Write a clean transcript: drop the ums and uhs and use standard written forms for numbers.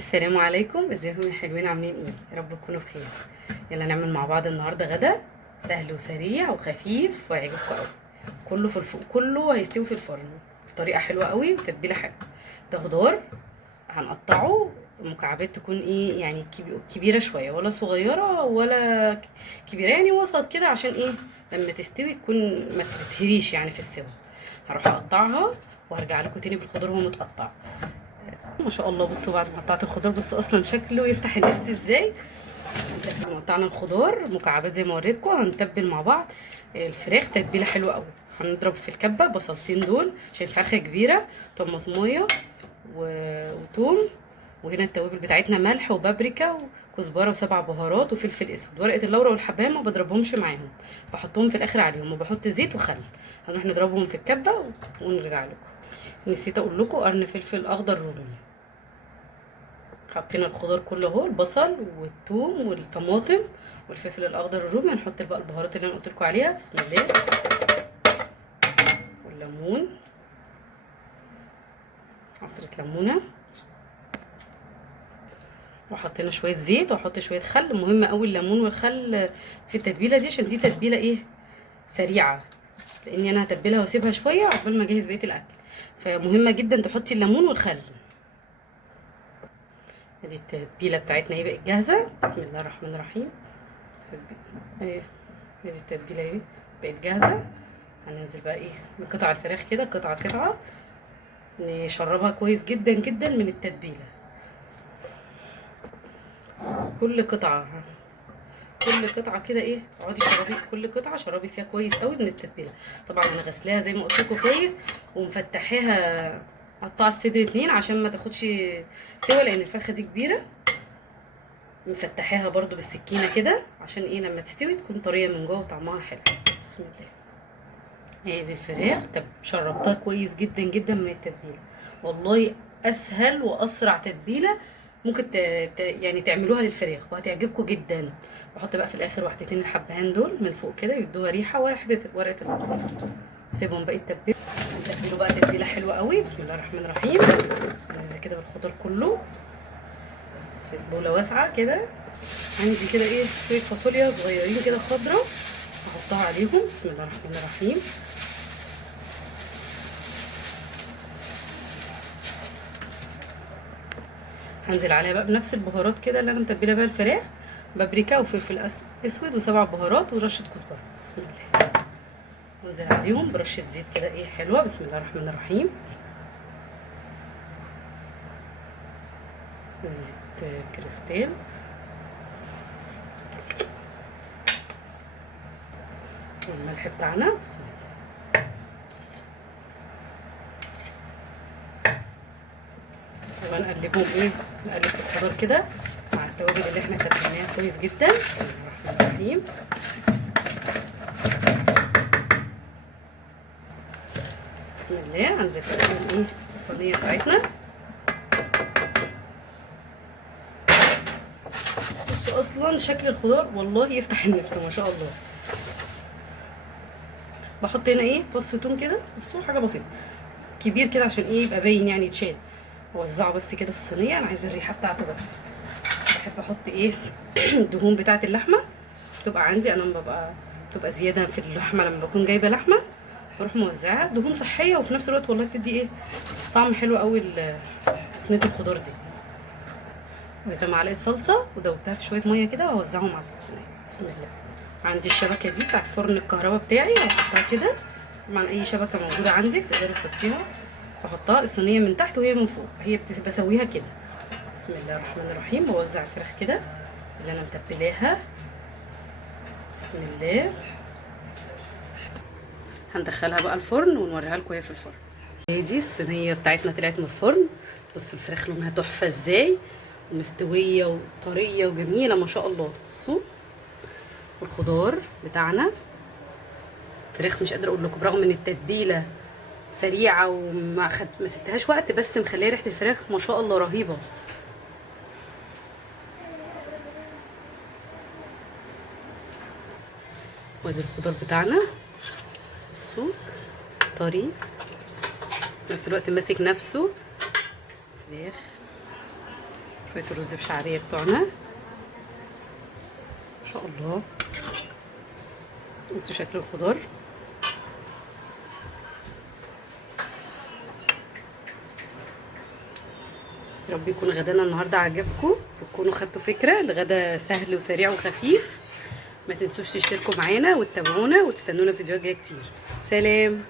السلام عليكم، ازيكم يا حلوين؟ عاملين ايه؟ يا رب تكونوا بخير. يلا نعمل مع بعض النهارده غدا سهل وسريع وخفيف ويعجبكم قوي. كله في الفوق، كله هيستوي في الفرن بطريقه حلوه قوي وتتبيله حلوه. ده خضار هنقطعه مكعبات، تكون ايه يعني كبيره شويه، ولا صغيره ولا كبيره، يعني وسط كده، عشان ايه لما تستوي تكون ما تتهريش يعني في السوا. هروح اقطعها وهرجع لكم تاني بالخضار وهو متقطع. ما شاء الله، بصوا بعد ما قطعت الخضار بصوا اصلا شكله يفتح النفس ازاي. قطعنا الخضار مكعبات زي ما وريتكم. هنتبل مع بعض الفراخ تتبيله حلوه قوي. هنضرب في الكبه بصلتين دول عشان فرخه كبيره، طماطميه وتوم، وهنا التوابل بتاعتنا ملح وبابريكا وكزبره وسبع بهارات وفلفل اسود. ورقه اللورا والحبهان ما بضربهمش معاهم، بحطهم في الاخر عليهم، وبحط زيت وخل. هنروح نضربهم في الكبه ونرجع لكم. نسيت اقول لكم قرن فلفل اخضر رومي. حطينا الخضار كله اهو، البصل والثوم والطماطم والفلفل الاخضر الرومي. هنحط بقى البهارات اللي انا قلت لكم عليها، بسم الله، والليمون، عصره ليمونه، وحطينا شويه زيت، واحط شويه خل. مهم قوي الليمون والخل في التتبيله دي، عشان دي تتبيله ايه سريعه، لاني انا هتبلها واسيبها شويه عقبال ما اجهز بقيه الاكل، فمهمه جدا تحطي الليمون والخل. ادي التتبيله بتاعتنا اهي بقت جاهزه، بسم الله الرحمن الرحيم. اهي ادي التتبيله اهي بقت جاهزه. هننزل بقى ايه بقطع الفراخ كده، قطعه قطعه، نشربها كويس جدا جدا من التتبيله. كل قطعه كل قطعه كده ايه، اقعدي شربي كل قطعه، شربي فيها كويس قوي من التتبيله. طبعا انا غسلاها زي ما قلت لكم كويس، ومفتحاها قطع الصدر اتنين عشان ما تاخدش سوا، لان الفرخه دي كبيره. مفتحاها برضو بالسكينه كده عشان ايه لما تستوي تكون طريه من جوه وطعمها حلو. بسم الله. هي دي الفراخ. طب شربتها كويس جدا جدا من التتبيله، والله اسهل واسرع تتبيله ممكن يعني تعملوها للفراخ وهتعجبكم جدا. بحط بقى في الاخر واحدتين الحبهان دول من فوق كده يدوها ريحه، ورقه اللورا. سيبهم بقى يتبلوا. نتبلوا بقى تتبيله حلوه قوي، بسم الله الرحمن الرحيم. ننزل كده بالخضار كله في بوله واسعه كده. عندي كده ايه شويه فاصوليا صغيرين كده خضرا، هحطها عليهم، بسم الله الرحمن الرحيم. هنزل عليها بقى بنفس البهارات كده اللي انا متبله بيها الفراخ، بابريكا وفلفل اسود وسبع بهارات ورشه كزبره، بسم الله. وانزل عليهم برشه زيت كده ايه حلوه، بسم الله الرحمن الرحيم. زيت كريستال. والملح بتاعنا، بسم الله. ونقلبهم ايه، نقلب في الخضار كده مع التوابل اللي احنا تبلناها كويس جدا، بسم الله الرحمن الرحيم. بسم الله. هنزل كده ايه الصينيه بتاعتنا. بصوا اصلا شكل الخضار والله يفتح النفس ما شاء الله. بحط هنا ايه فص توم كده، بصوا حاجه بسيطه كبير كده عشان ايه يبقى باين يعني يتشال. اوزعه بس كده في الصينيه، انا عايزه الريحه بتاعته بس. بحب احط ايه الدهون بتاعه اللحمه تبقى عندي انا، بتبقى زياده في اللحمه لما بكون جايبه لحمه، بروح موزعها دهون صحيه، وفي نفس الوقت والله بتدي ايه طعم حلو قوي صينيه الخضار دي. وزي معلقه صلصه ودوبتها في شويه ميه كده واوزعهم على الصينيه، بسم الله. عندي الشبكه دي بتاعت فرن الكهرباء بتاعي، هحطها كده. طبعا اي شبكه موجوده عندك تقدري تحطيها. بحطها الصينيه من تحت وهي من فوق، هي بسويها كده، بسم الله الرحمن الرحيم. بوزع الفراخ كده اللي انا متبلاها، بسم الله. هندخلها بقى الفرن ونوريها لكم وهي في الفرن. هي دي الصينيه بتاعتنا طلعت من الفرن. بصوا الفراخ لونها تحفه ازاي، ومستويه وطريه وجميله ما شاء الله. بصوا والخضار بتاعنا، فراخ مش قادره اقول لكم، برغم ان التتبيله سريعه ما سبتهاش وقت، بس مخليه ريحه الفراخ ما شاء الله رهيبه. وادي الخضار بتاعنا، بصوا طري في نفس الوقت ماسك نفسه. فراخ شويه الرز بشعريه بتوعنا ما شاء الله. بصوا شكل الخضار. يا رب يكون غدانا النهارده عجبكم وتكونوا خدتوا فكره. الغدا سهل وسريع وخفيف. ما تنسوش تشتركوا معانا وتتابعونا وتستنونا فيديوهات جايه كتير. سلام.